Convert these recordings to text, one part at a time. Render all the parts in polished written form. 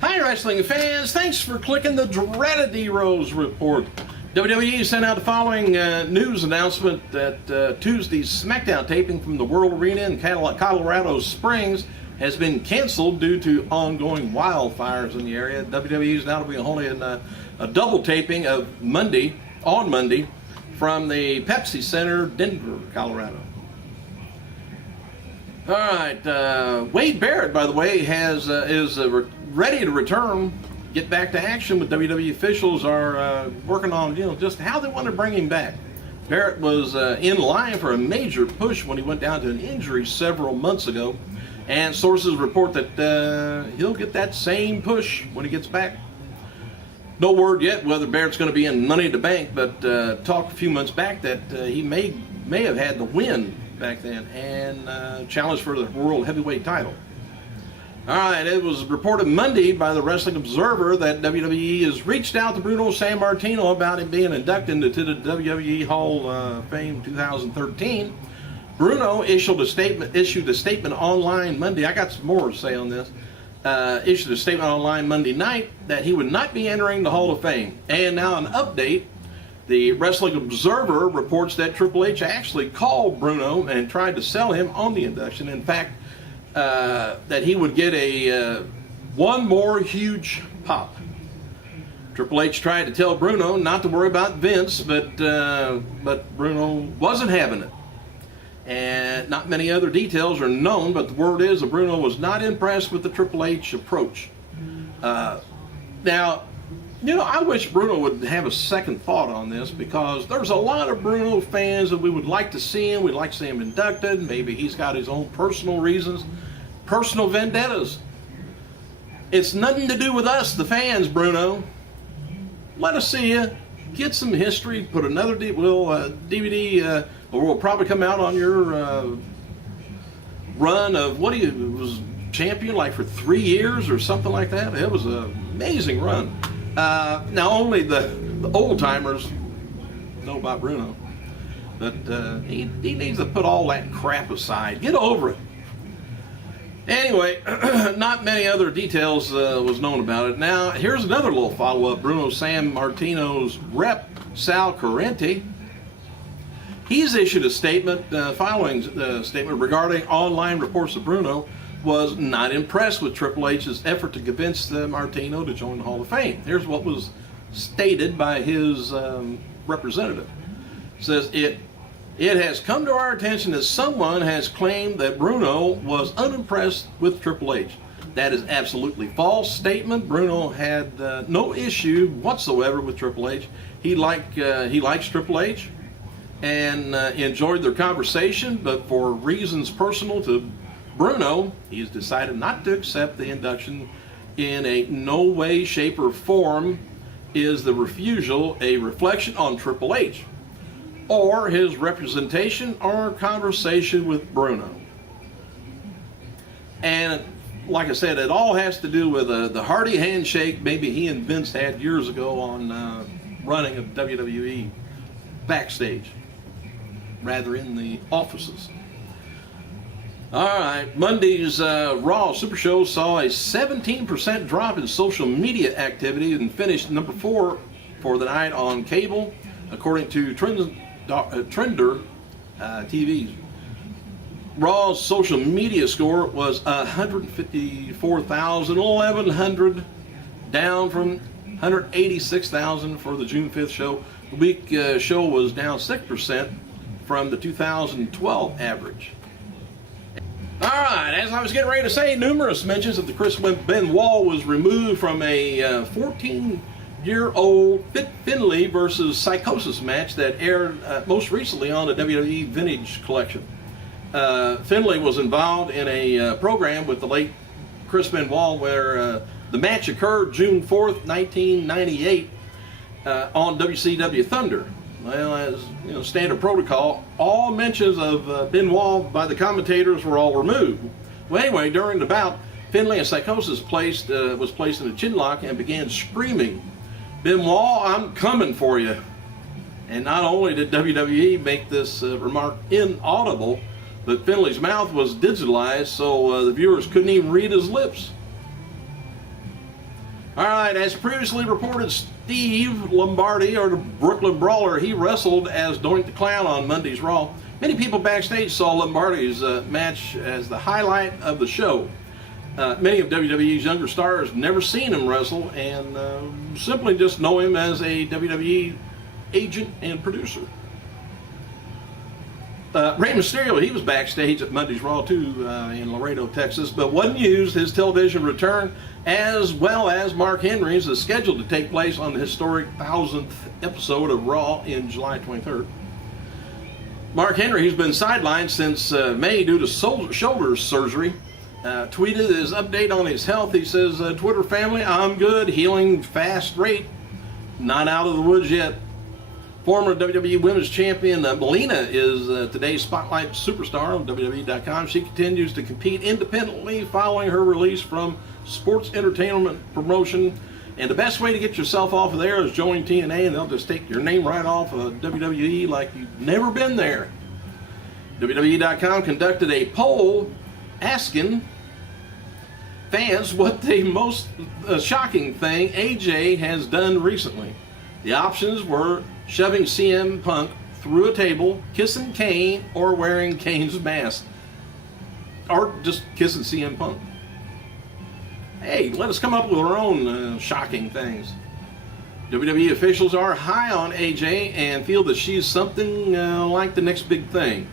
Hi wrestling fans, thanks for clicking the dreaded D-Rose report. WWE sent out the following news announcement that Tuesday's SmackDown taping from the World Arena in Colorado Springs has been canceled due to ongoing wildfires in the area. WWE is now to be holding a double taping of on Monday from the Pepsi Center, Denver, Colorado. All right, Wade Barrett, by the way, is ready to return, get back to action. With WWE officials are working on, just how they want to bring him back. Barrett was in line for a major push when he went down to an injury several months ago, and sources report that he'll get that same push when he gets back. No word yet whether Barrett's going to be in Money in the Bank, but talk a few months back that he may have had the win back then and challenged for the World Heavyweight title. All right, it was reported Monday by the Wrestling Observer that WWE has reached out to Bruno Sammartino about him being inducted into the WWE Hall of Fame 2013. Bruno issued a statement online Monday. I got some more to say on this. Issued a statement online Monday night that he would not be entering the Hall of Fame. And now an update. The Wrestling Observer reports that Triple H actually called Bruno and tried to sell him on the induction. In fact, that he would get one more huge pop. Triple H tried to tell Bruno not to worry about Vince, but Bruno wasn't having it. And not many other details are known, but the word is that Bruno was not impressed with the Triple H approach. Now, I wish Bruno would have a second thought on this, because there's a lot of Bruno fans that we would like to see him. We'd like to see him inducted. Maybe he's got his own personal reasons, personal vendettas. It's nothing to do with us, the fans, Bruno. Let us see you. Get some history. Put another DVD, or will probably come out on your run of, was champion like for 3 years or something like that. It was an amazing run. Now only the old timers know about Bruno, but he needs to put all that crap aside. Get over it. Anyway, not many other details was known about it. Now here's another little follow-up. Bruno Sammartino's rep, Sal Correnti, he's issued a statement following the statement regarding online reports that Bruno was not impressed with Triple H's effort to convince Martino to join the Hall of Fame. Here's what was stated by his representative. It says, it has come to our attention that someone has claimed that Bruno was unimpressed with Triple H. That is absolutely false statement. Bruno had no issue whatsoever with Triple H. He likes Triple H and enjoyed their conversation, but for reasons personal to Bruno, he's decided not to accept the induction. In a no way, shape, or form is the refusal a reflection on Triple H or his representation or conversation with Bruno. And like I said, it all has to do with the hearty handshake maybe he and Vince had years ago on running of WWE backstage, rather in the offices. All right, Monday's Raw Super Show saw a 17% drop in social media activity and finished number 4 for the night on cable, according to Trender TV. Raw's social media score was 154,100, down from 186,000 for the June 5th show. The week show was down 6% from the 2012 average. All right, as I was getting ready to say, numerous mentions of the Chris Benoit was removed from a 14-year-old Finlay versus Psychosis match that aired most recently on the WWE Vintage Collection. Finlay was involved in a program with the late Chris Benoit where the match occurred June 4th, 1998 on WCW Thunder. Well, as standard protocol, all mentions of Benoit by the commentators were all removed. Well, anyway, during the bout, Finlay and Psychosis was placed in a chinlock and began screaming, "Benoit, I'm coming for you!" And not only did WWE make this remark inaudible, but Finlay's mouth was digitalized, so the viewers couldn't even read his lips. All right, as previously reported, Steve Lombardi, or the Brooklyn Brawler, he wrestled as Doink the Clown on Monday's Raw. Many people backstage saw Lombardi's match as the highlight of the show. Many of WWE's younger stars never seen him wrestle and simply just know him as a WWE agent and producer. Rey Mysterio, he was backstage at Monday's Raw too in Laredo, Texas, but wasn't used. His television return, as well as Mark Henry's, is scheduled to take place on the historic 1000th episode of Raw in July 23rd. Mark Henry, who's been sidelined since May due to shoulder surgery, tweeted his update on his health. He says, Twitter family, I'm good, healing fast rate, not out of the woods yet. Former WWE Women's Champion Melina is today's Spotlight Superstar on WWE.com. She continues to compete independently following her release from sports entertainment promotion. And the best way to get yourself off of there is join TNA, and they'll just take your name right off of WWE like you've never been there. WWE.com conducted a poll asking fans what the most shocking thing AJ has done recently. The options were shoving CM Punk through a table, kissing Kane, or wearing Kane's mask. Or just kissing CM Punk. Hey, let us come up with our own shocking things. WWE officials are high on AJ and feel that she's something like the next big thing.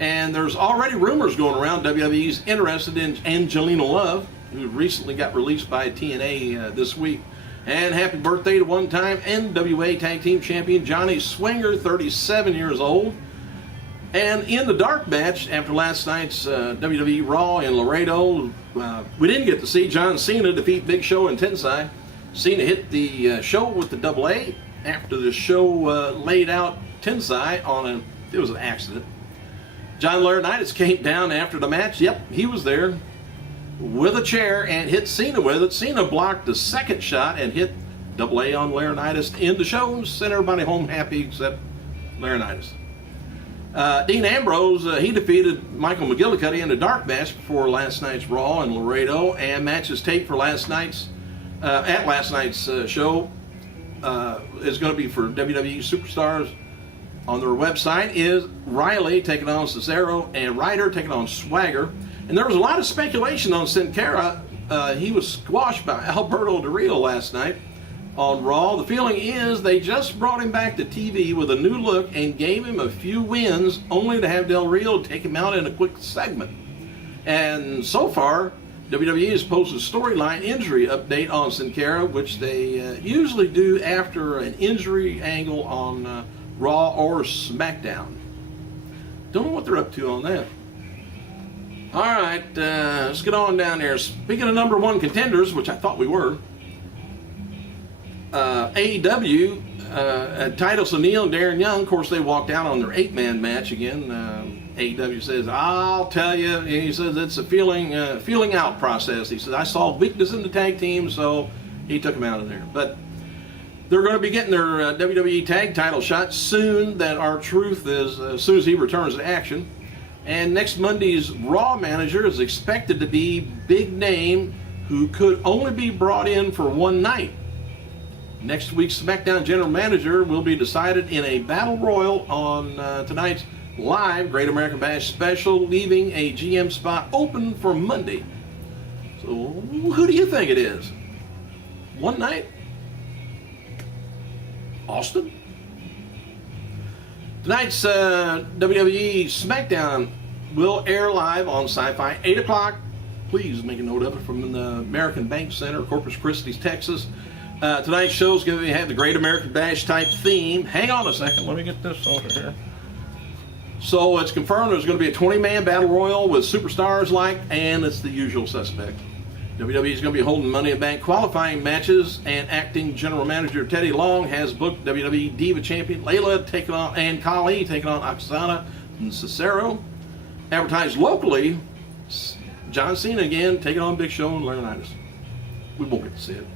And there's already rumors going around WWE's interested in Angelina Love, who recently got released by TNA this week. And happy birthday to one-time NWA Tag Team Champion Johnny Swinger, 37 years old. And in the dark match, after last night's WWE Raw in Laredo, we didn't get to see John Cena defeat Big Show and Tensai. Cena hit the show with the double A after the show laid out Tensai on it was an accident. John Laurinaitis came down after the match. Yep, he was there with a chair and hit Cena with it. Cena blocked the second shot and hit double A on Laurinaitis in the show. Sent everybody home happy except Laurinaitis. Dean Ambrose, he defeated Michael McGillicuddy in a dark match before last night's Raw in Laredo, and matches taped for last night's show is going to be for WWE superstars on their website. Is Riley taking on Cesaro and Ryder taking on Swagger. And there was a lot of speculation on Sin Cara. He was squashed by Alberto Del Rio last night on Raw. The feeling is they just brought him back to TV with a new look and gave him a few wins, only to have Del Rio take him out in a quick segment. And so far, WWE has posted a storyline injury update on Sin Cara, which they usually do after an injury angle on Raw or SmackDown. Don't know what they're up to on that. All right, let's get on down there. Speaking of number one contenders, which I thought we were, AEW, Titus O'Neil and Darren Young, of course, they walked out on their 8-man match again. AEW says, I'll tell you, he says it's a feeling out process. He says, I saw weakness in the tag team, so he took them out of there. But they're going to be getting their WWE tag title shot soon, that R-Truth is, as soon as he returns to action. And next Monday's Raw manager is expected to be big name who could only be brought in for one night. Next week's SmackDown general manager will be decided in a battle royal on tonight's live Great American Bash special, leaving a GM spot open for Monday. So who do you think it is? One night? Austin? Tonight's WWE SmackDown will air live on Sci-Fi, 8 o'clock. Please make a note of it, from the American Bank Center, Corpus Christi, Texas. Tonight's show is going to have the Great American Bash type theme. Hang on a second, let me get this over here. So it's confirmed there's going to be a 20-man battle royal with superstars and it's the usual suspect. WWE is going to be holding Money in the Bank qualifying matches, and acting general manager Teddy Long has booked WWE Diva Champion Layla taking on, and Khali taking on Oksana and Cesaro. Advertised locally, John Cena again taking on Big Show and Laurinaitis. We won't get to see it.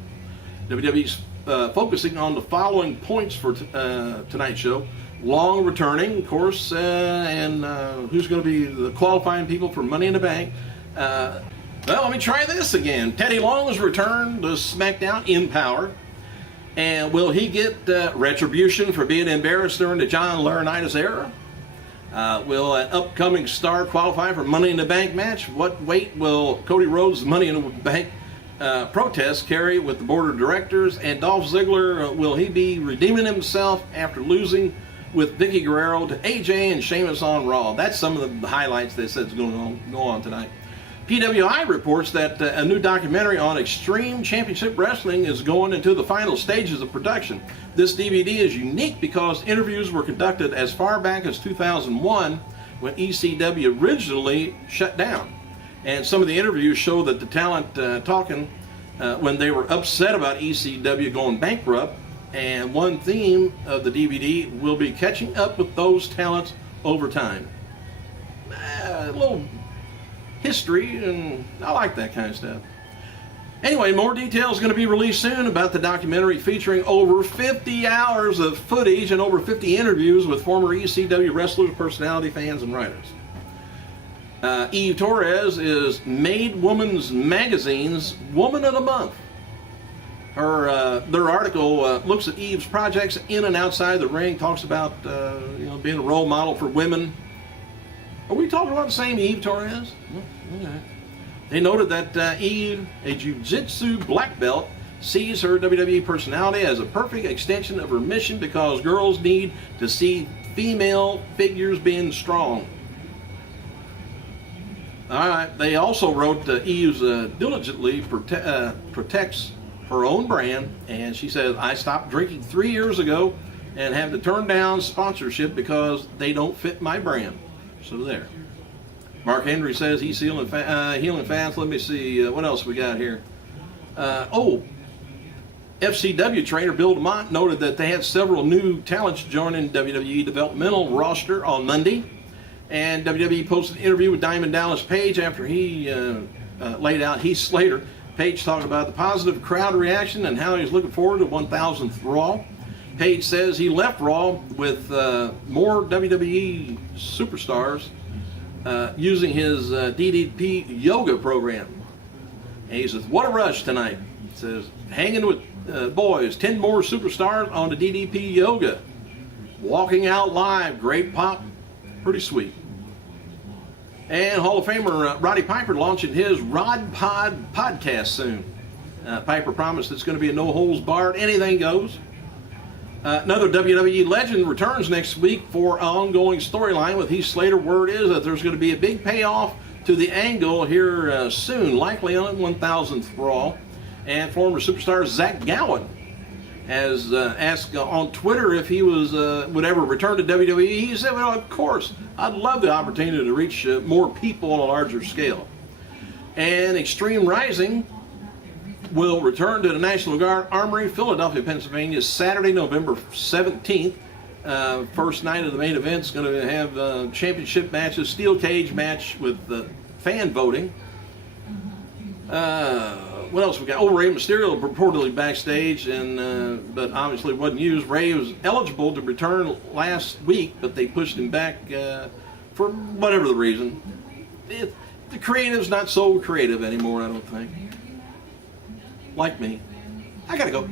WWE's focusing on the following points for tonight's show. Long returning, of course, and who's going to be the qualifying people for Money in the Bank. Well, let me try this again. Teddy Long's return to SmackDown in Power. And will he get retribution for being embarrassed during the John Laurinaitis era? Will an upcoming star qualify for Money in the Bank match? What weight will Cody Rhodes' Money in the Bank protest carry with the board of directors? And Dolph Ziggler, will he be redeeming himself after losing with Vicky Guerrero to AJ and Sheamus on Raw? That's some of the highlights they said is going to go on tonight. PWI reports that a new documentary on Extreme Championship Wrestling is going into the final stages of production. This DVD is unique because interviews were conducted as far back as 2001 when ECW originally shut down. And some of the interviews show that the talent talking when they were upset about ECW going bankrupt. And one theme of the DVD will be catching up with those talents over time. A little history, and I like that kind of stuff. Anyway, more details going to be released soon about the documentary featuring over 50 hours of footage and over 50 interviews with former ECW wrestlers, personality, fans, and writers. Eve Torres is Made Woman's Magazine's Woman of the Month. Their article looks at Eve's projects in and outside the ring, talks about being a role model for women. Are we talking about the same Eve Torres? Okay. They noted that Eve, a jiu-jitsu black belt, sees her WWE personality as a perfect extension of her mission because girls need to see female figures being strong. All right. They also wrote Eve's diligently protects her own brand, and she says, I stopped drinking 3 years ago and have to turn down sponsorship because they don't fit my brand. So there. Mark Henry says he's healing fans. Let me see what else we got here. FCW trainer Bill DeMott noted that they had several new talents joining WWE developmental roster on Monday, and WWE posted an interview with Diamond Dallas Page after he laid out Heath Slater. Page talked about the positive crowd reaction and how he's looking forward to 1000th Raw. Page says he left Raw with more WWE superstars using his DDP yoga program. And he says, what a rush tonight. He says, hanging with boys, 10 more superstars on the DDP yoga. Walking out live, great pop, pretty sweet. And Hall of Famer Roddy Piper launching his Rod Pod podcast soon. Piper promised it's going to be a no holds barred, anything goes. Another WWE legend returns next week for an ongoing storyline with Heath Slater. Word is that there's going to be a big payoff to the angle here soon, likely on 1000th Raw. And former superstar Zach Gowen has asked on Twitter if he would ever return to WWE. He said, well, of course, I'd love the opportunity to reach more people on a larger scale. And Extreme Rising will return to the National Guard Armory, Philadelphia, Pennsylvania, Saturday, November 17th. First night of the main event is going to have championship matches, steel cage match with fan voting. What else we got? Rey Mysterio reportedly backstage, but obviously wasn't used. Rey was eligible to return last week, but they pushed him back for whatever the reason. The creative's not so creative anymore, I don't think. Like me. I gotta go.